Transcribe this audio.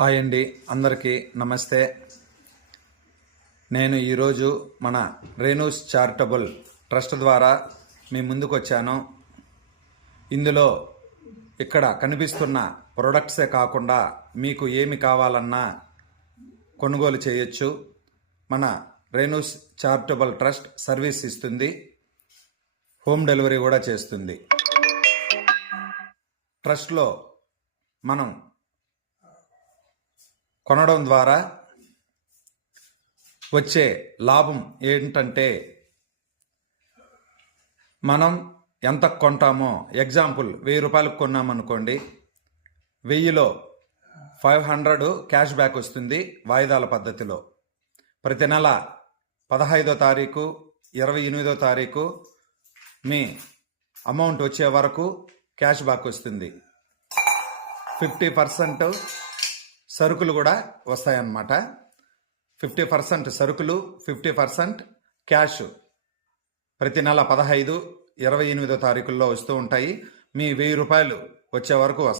Hi అండి. అందరికీ నమస్తే. నేను ఈరోజు మన రేణుస్ చారిటబుల్ ట్రస్ట్ ద్వారా మీ ముందుకు వచ్చాను ఇందులో ఇక్కడ కనిపిస్తున్న ప్రొడక్ట్సే కాకుండా మీకు ఏమి కావాలన్నా కొనుగోలు చేయొచ్చు. మన రేణుస్ చారిటబుల్ ట్రస్ట్ సర్వీస్ ఇస్తుంది. హోమ్ డెలివరీ కూడా చేస్తుంది. ట్రస్ట్లో మనం కొనడం ద్వారా వచ్చే లాభం ఏంటంటే మనం ఎంత కొంటామో ఎగ్జాంపుల్ వెయ్యి రూపాయలకు కొన్నామనుకోండి వెయ్యిలో ఫైవ్ హండ్రెడ్ క్యాష్ బ్యాక్ వస్తుంది వాయిదాల పద్ధతిలో. ప్రతి నెల పదహైదో తారీఖు ఇరవై ఎనిమిదో తారీఖు మీ అమౌంట్ వచ్చే వరకు క్యాష్ బ్యాక్ వస్తుంది. ఫిఫ్టీ పర్సెంట్ సరుకులు కూడా వస్తాయన్నమాట. ఫిఫ్టీ పర్సెంట్ సరుకులు ఫిఫ్టీ పర్సెంట్ క్యాష్. ప్రతి నెల పదహైదు ఇరవై ఎనిమిదో తారీఖుల్లో వస్తూ ఉంటాయి. మీ వెయ్యి రూపాయలు వచ్చే వరకు వస్తాయి.